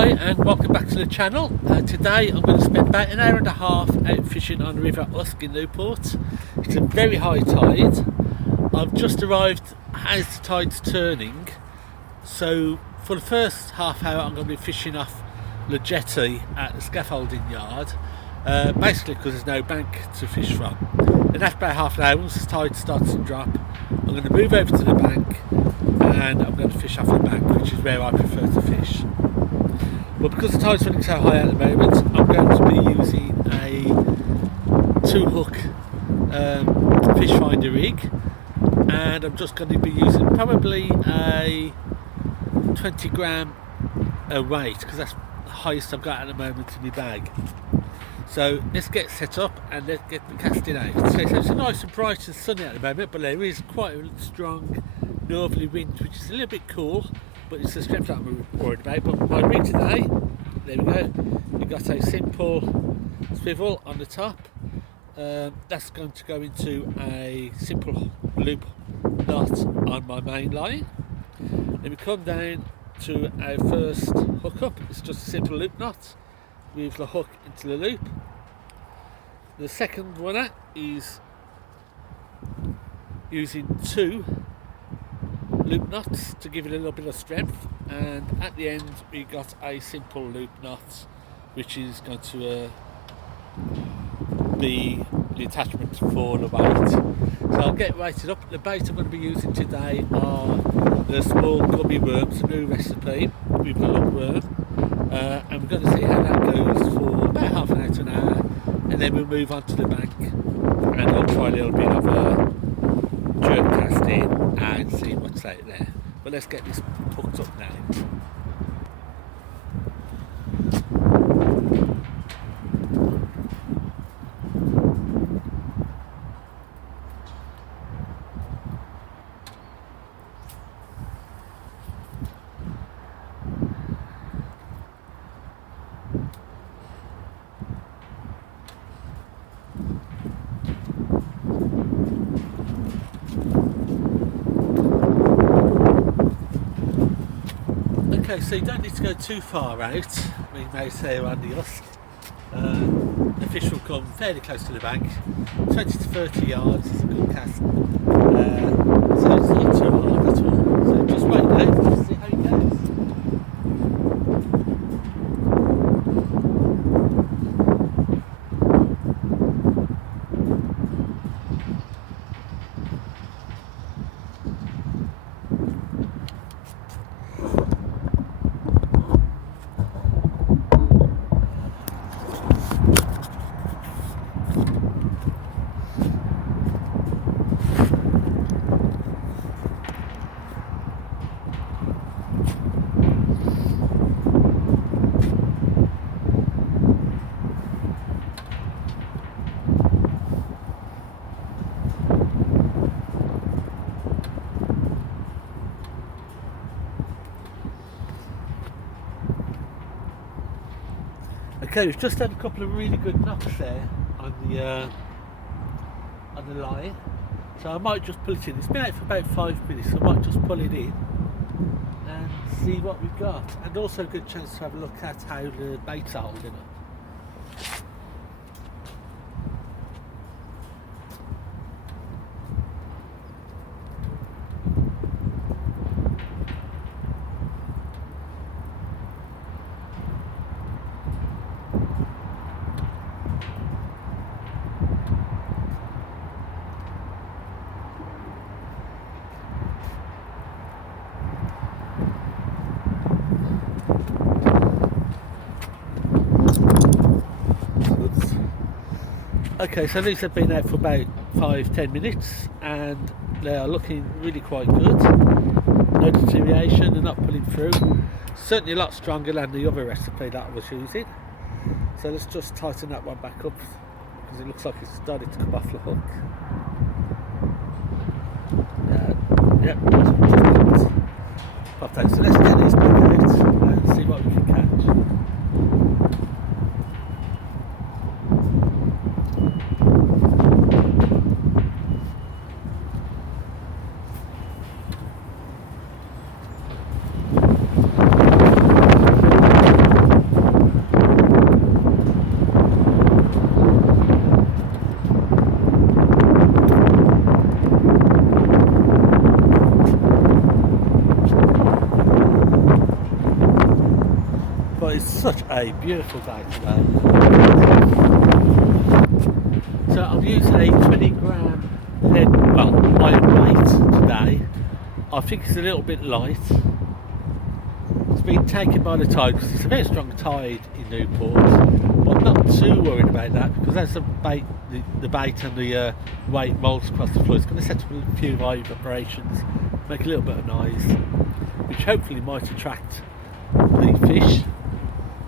Hi and welcome back to the channel. Today I'm going to spend about an hour and a half out fishing on River Usk in Newport. It's a very high tide. I've just arrived as the tide's turning, so for the first half hour I'm going to be fishing off the jetty at the scaffolding yard, basically because there's no bank to fish from. And after about half an hour, once the tide starts to drop, I'm going to move over to the bank and I'm going to fish off the bank, which is where I prefer to fish. But because the tide's running so high at the moment, I'm going to be using a 2-hook fish finder rig, and I'm just going to be using probably a 20 gram weight, because that's the highest I've got at the moment in my bag. So let's get set up and let's get the casting out. So it's nice and bright and sunny at the moment, but there is quite a strong northerly wind, which is a little bit cool, but it's the strength that I'm worried about. But my rig today, there we go, we've got a simple swivel on the top. That's going to go into a simple loop knot on my main line. Then we come down to our first hook up. It's just a simple loop knot with the hook into the loop. The second one is using 2 loop knots to give it a little bit of strength, and at the end we got a simple loop knot which is going to be the attachment for the bait. So I'll get weighted up. The bait I'm going to be using today are the small gummy worms, a new recipe with the lugworm, and we're going to see how that goes for about half an hour to an hour, and then we'll move on to the bank and I'll try a little bit of a jerk casting and see what's out there. But let's get this hooked up now. Okay, so you don't need to go too far out. We may say around the Usk. The fish will come fairly close to the bank. 20 to 30 yards is a good cast. So it's not too hard at all. So just wait there to see how it goes. Okay, we've just had a couple of really good knocks there on the line, so I might just pull it in. It's been out for about 5 minutes, so I might just pull it in and see what we've got, and also a good chance to have a look at how the baits are holding up. Okay, so these have been out for about 5-10 minutes and they are looking really quite good. No deterioration, they're not pulling through. Certainly a lot stronger than the other recipe that I was using. So let's just tighten that one back up because it looks like it's started to come off the hook. Yep, popped out. So let's get this back out and see what we can catch. But it's such a beautiful day today. So I'm using a 20 gram iron weight today. I think it's a little bit light. It's been taken by the tide because it's a very strong tide in Newport. But I'm not too worried about that because as the bait and the weight rolls across the floor, it's going to set up a few vibrations, make a little bit of noise, which hopefully might attract the fish.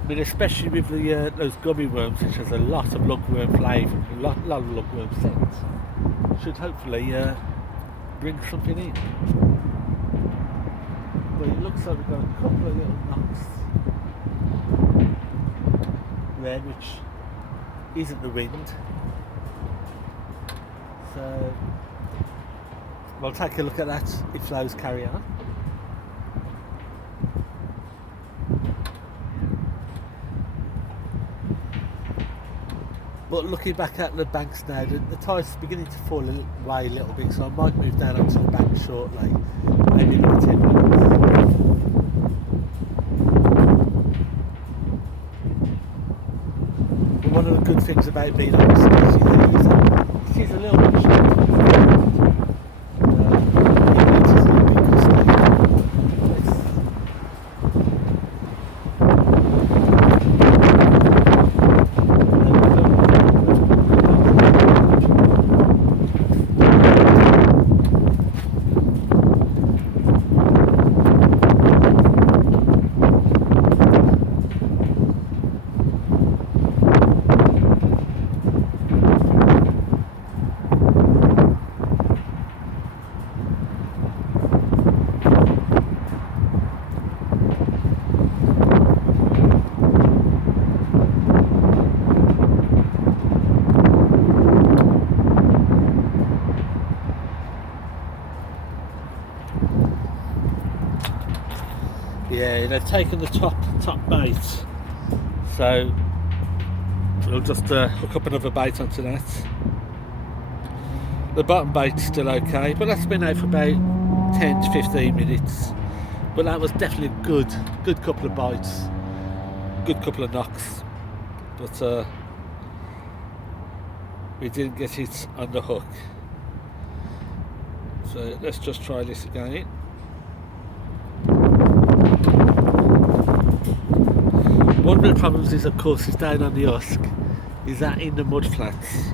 I mean, especially with those gummy worms, which has a lot of lugworm flavour, a lot of lugworm scent, should hopefully bring something in. But it looks like we've got a couple of little knocks there, which isn't the wind. So we'll take a look at that if those carry on. But looking back at the banks now, the tide's beginning to fall away a little bit, so I might move down onto the bank shortly, maybe another 10 minutes. But one of the good things about being on the species is that it is a little bit short. Yeah, they've taken the top bait, so we'll just hook up another bait onto that. The bottom bait's still okay, but that's been out for about 10 to 15 minutes. But that was definitely a good couple of bites, good couple of knocks, but we didn't get it on the hook. So let's just try this again. One of the problems is, of course, is down on the Usk, is that in the mud flats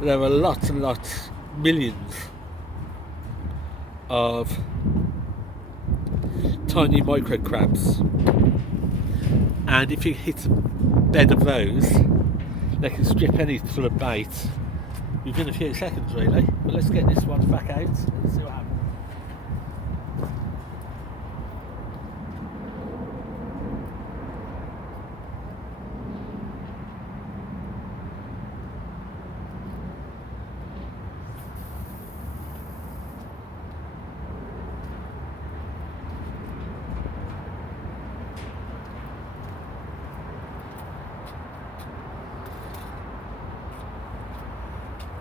there are lots and lots, millions of tiny micro crabs, and if you hit a bed of those, they can strip any full of bait within a few seconds, really. But let's get this one back out and see what happens.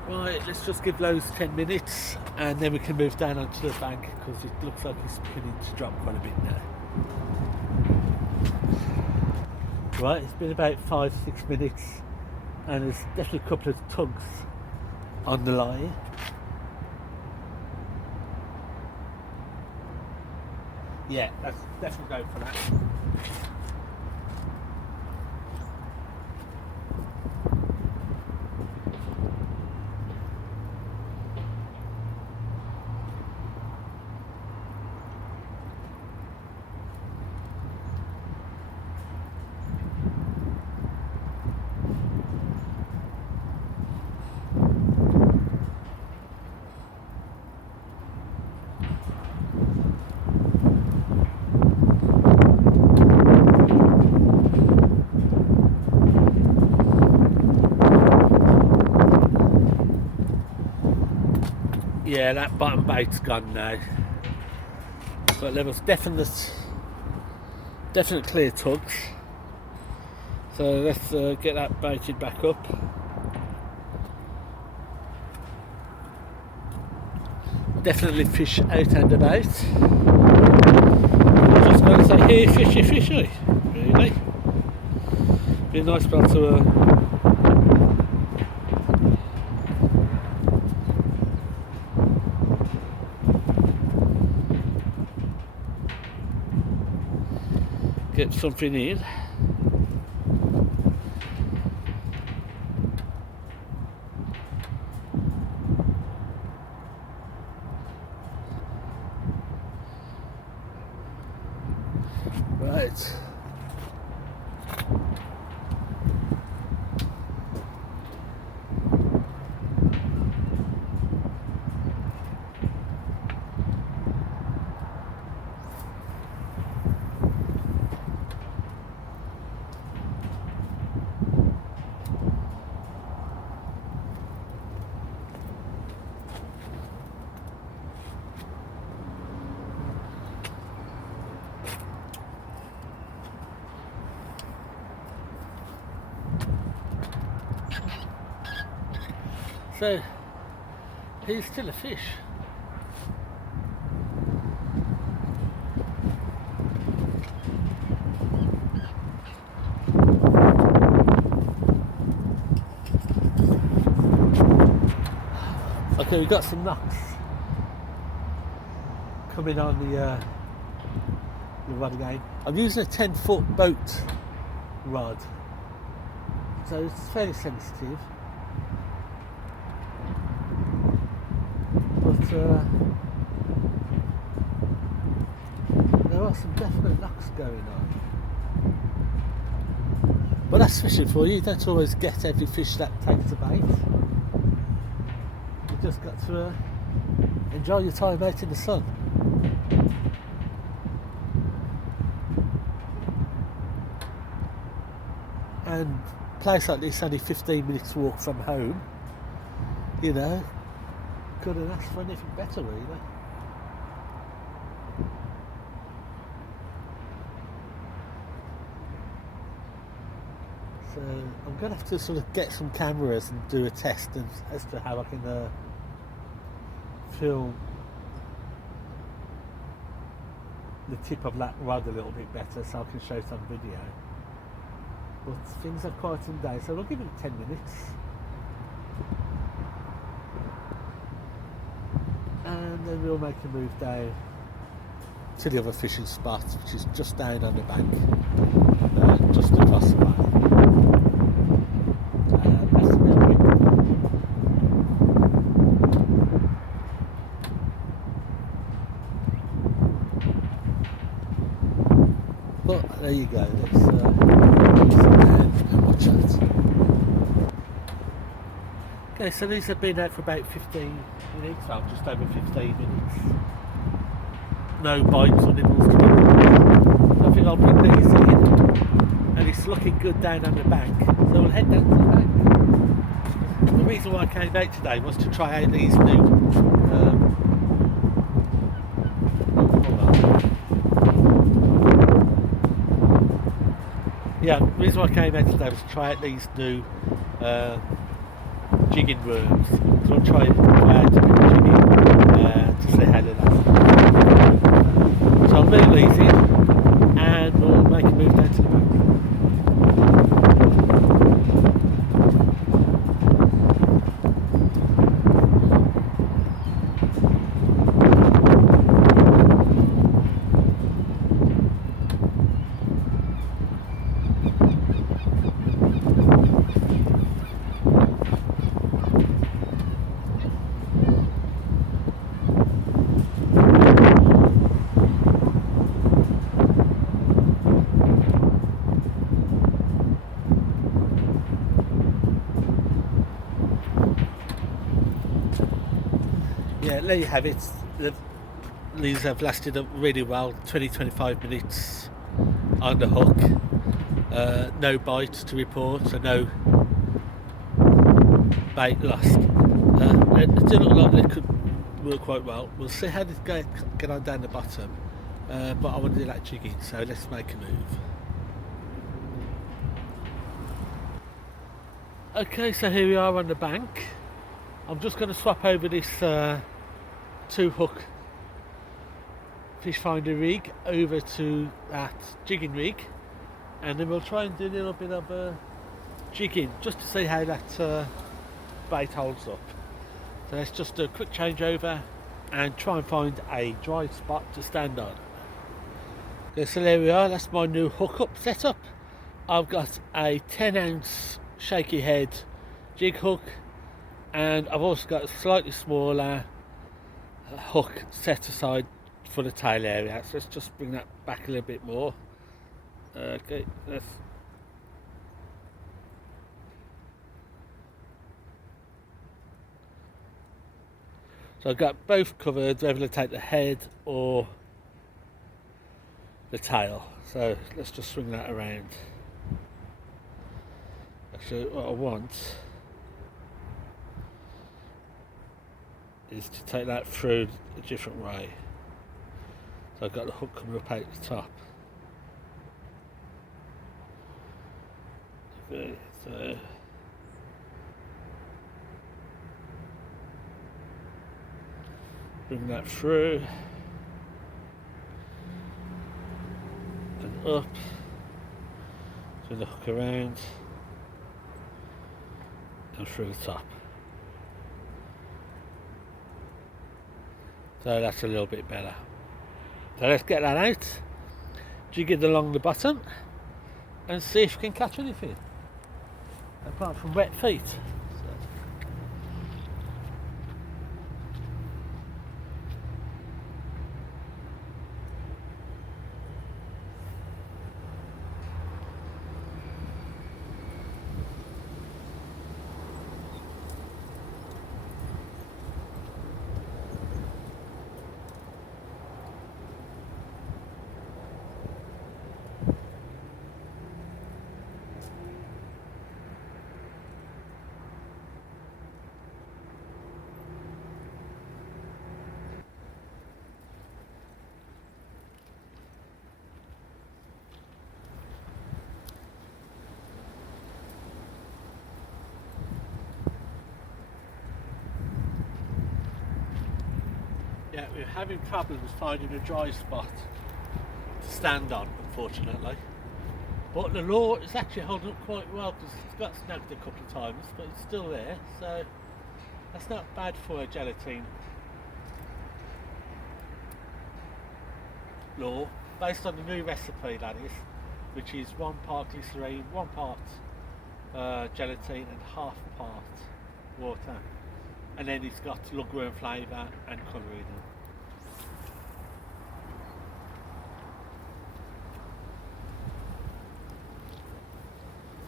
Right, let's just give those 10 minutes and then we can move down onto the bank because it looks like it's beginning to drop quite a bit now. Right, it's been about 5-6 minutes and there's definitely a couple of tugs on the line. Yeah, that's definitely going for that. Yeah, that bottom bait's gone now. But there was definite clear tugs. So let's get that baited back up. Definitely fish out and about. Just going to say, here, fishy, fishy. Really? Be a nice spot to get something in. Right. So, he's still a fish. Okay, we've got some knocks coming on the rod again. I'm using a 10-foot boat rod, so it's fairly sensitive. But there are some definite knocks going on. But that's fishing for you. You don't always get every fish that takes a bait. You've just got to enjoy your time out in the sun. And a place like this, only 15 minutes walk from home, you know, couldn't ask for anything better, really. So I'm going to have to sort of get some cameras and do a test as to how I can film the tip of that rod a little bit better, so I can show some video. But things are quiet today, so we'll give it 10 minutes. And then we'll make a move down to the other fishing spot, which is just down on the bank, just across the way. That's a bit windy. But there you go, let's sit down and watch that. Okay, so these have been out for about 15 minutes, well, just over 15 minutes. No bites or nibbles to me. I think I'll bring these in, and it's looking good down on the bank, so we'll head down to the bank. The reason why I came out today was to try out these new the reason why I came out today was to try out these new jigging worms. So I'll try out jigging to see how they last. So I'll move these in and we'll make a move down to the bank. Yeah, there you have it. These have lasted up really well, 20-25 minutes on the hook. No bites to report, so no bait lost. They do look like they could work quite well. We'll see how they get on down the bottom, but I want to do that jigging, so let's make a move. Okay, so here we are on the bank. I'm just going to swap over this 2-hook fish finder rig over to that jigging rig, and then we'll try and do a little bit of jigging just to see how that bait holds up. So let's just do a quick changeover and try and find a dry spot to stand on. Okay, so there we are, that's my new hookup setup. I've got a 10-ounce shaky head jig hook, and I've also got a slightly smaller hook set aside for the tail area. So let's just bring that back a little bit more. Okay, so I've got both covered, whether to take the head or the tail. So let's just swing that around. Actually, what I want is to take that through a different way. So I've got the hook coming up out the top. Okay, so bring that through and up, so the hook around and through the top. So that's a little bit better. So let's get that out, jig it along the bottom and see if we can catch anything apart from wet feet. Yeah, we're having problems finding a dry spot to stand on, unfortunately. But the lure is actually holding up quite well because it's got snagged a couple of times, but it's still there, so that's not bad for a gelatine lure, based on the new recipe, that is, which is 1 part glycerine, 1 part gelatine and half part water. And then it's got lugworm flavour and colour in it.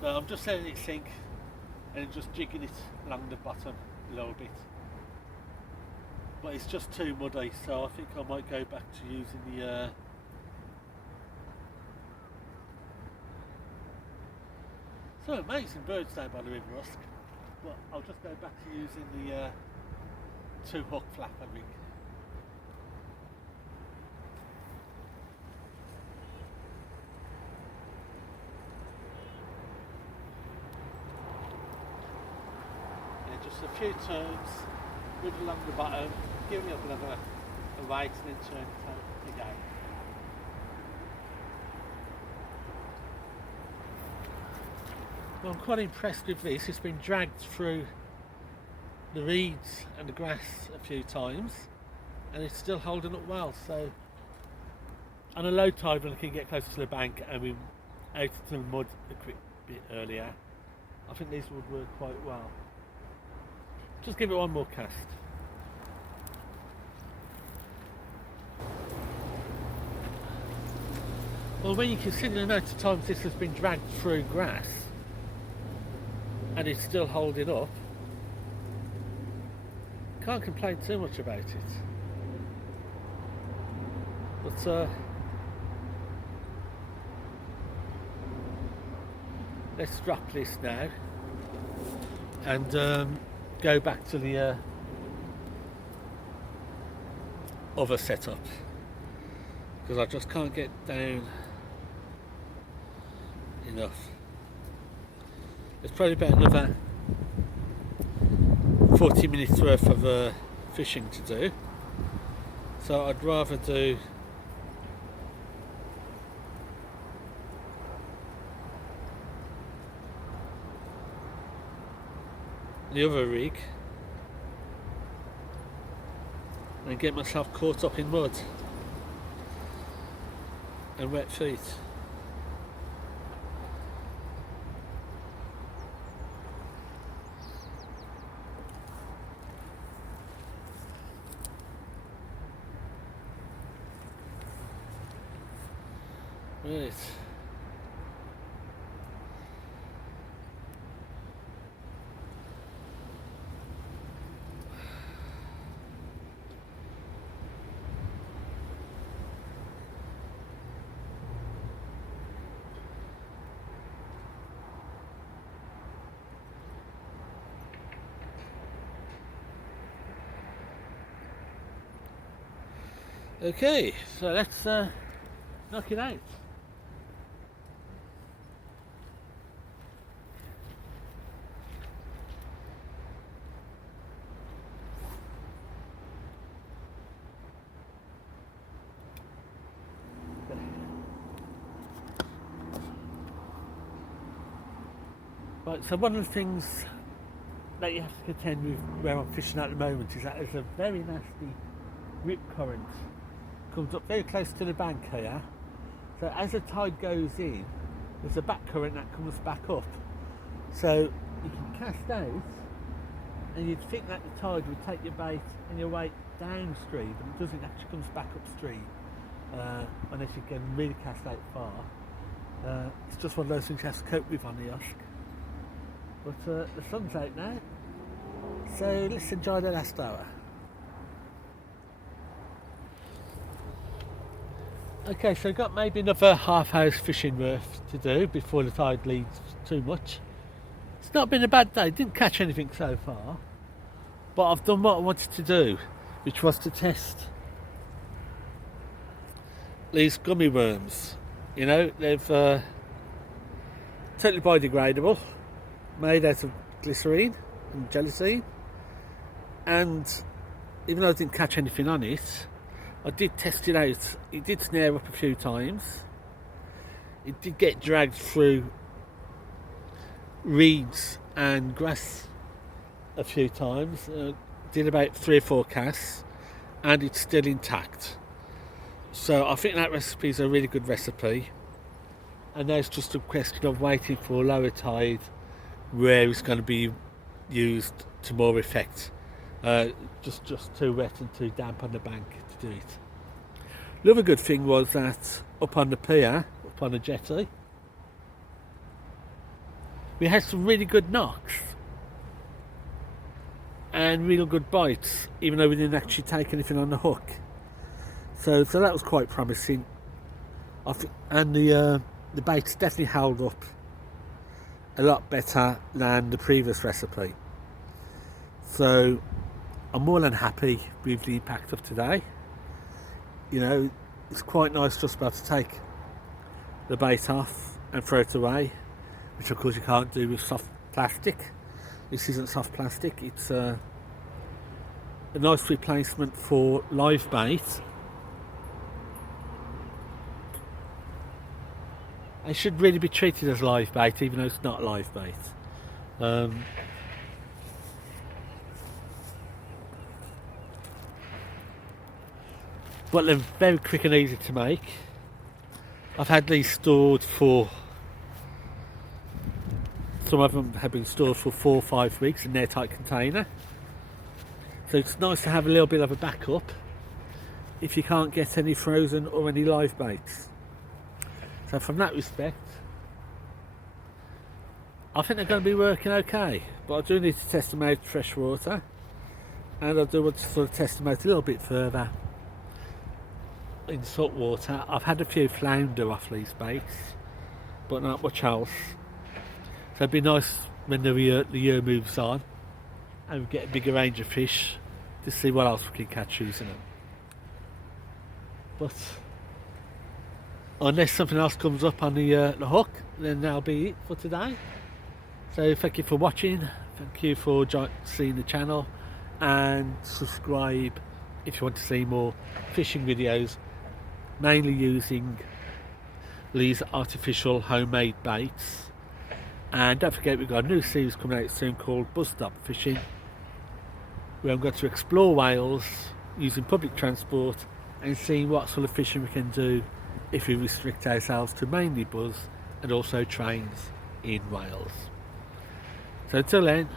So I'm just letting it sink and just jigging it along the bottom a little bit. But it's just too muddy, so I think I might go back to using the some amazing birds down by the River Usk. But I'll just go back to using the 2-hook flapper rig. Yeah, just a few turns, move along the bottom, give me up another weight and then turn it out again. Well, I'm quite impressed with this. It's been dragged through the reeds and the grass a few times and it's still holding up well. So on a low tide, when I can get closer to the bank and we're out of the mud a quick bit earlier, I think these would work quite well. Just give it one more cast. Well, when you consider the amount of times this has been dragged through grass and it's still holding up, can't complain too much about it. But let's drop this now and go back to the other setup because I just can't get down enough. There's probably about another 40 minutes worth of fishing to do, so I'd rather do the other rig and get myself caught up in mud and wet feet. Right. Okay, so let's knock it out. Right, so one of the things that you have to contend with where I'm fishing at the moment is that there's a very nasty rip current. Comes up very close to the bank here. So as the tide goes in, there's a back current that comes back up. So you can cast out, and you'd think that the tide would take your bait and your weight downstream, but it doesn't, it actually comes back upstream, unless you can really cast out far. It's just one of those things you have to cope with on the Usk. But the sun's out now, so let's enjoy the last hour. Okay, so we've got maybe another half hour's fishing worth to do before the tide leads too much. It's not been a bad day, didn't catch anything so far, but I've done what I wanted to do, which was to test these gummy worms. You know, they've totally biodegradable, made out of glycerine and gelatine, and even though I didn't catch anything on it, I did test it out. It did snare up a few times. It did get dragged through reeds and grass a few times. Did about 3 or 4 casts, and it's still intact. So I think that recipe is a really good recipe. And now it's just a question of waiting for lower tide, where it's going to be used to more effect. Just too wet and too damp on the bank to do it. The other good thing was that up on the pier, up on the jetty, we had some really good knocks and real good bites, even though we didn't actually take anything on the hook. So that was quite promising. And the baits definitely held up a lot better than the previous recipe. So I'm more than happy with the impact of today. You know, it's quite nice just about to take the bait off and throw it away, which of course you can't do with soft plastic. This isn't soft plastic, it's a nice replacement for live bait. It should really be treated as live bait, even though it's not live bait. But they're very quick and easy to make. I've had these stored for, some of them have been stored for 4 or 5 weeks in an airtight container. So it's nice to have a little bit of a backup if you can't get any frozen or any live baits. So from that respect, I think they're going to be working okay. But I do need to test them out in fresh water, and I do want to sort of test them out a little bit further in salt water. I've had a few flounder off these baits, but not much else. So it'd be nice when the year moves on and we get a bigger range of fish to see what else we can catch using them. But unless something else comes up on the hook, then that'll be it for today. So thank you for watching, thank you for seeing the channel, and subscribe if you want to see more fishing videos, mainly using these artificial homemade baits And don't forget, we've got a new series coming out soon called Bus Stop Fishing, where I'm going to explore Wales using public transport and seeing what sort of fishing we can do if we restrict ourselves to mainly buzz and also trains in Wales. So until then,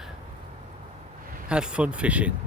have fun fishing.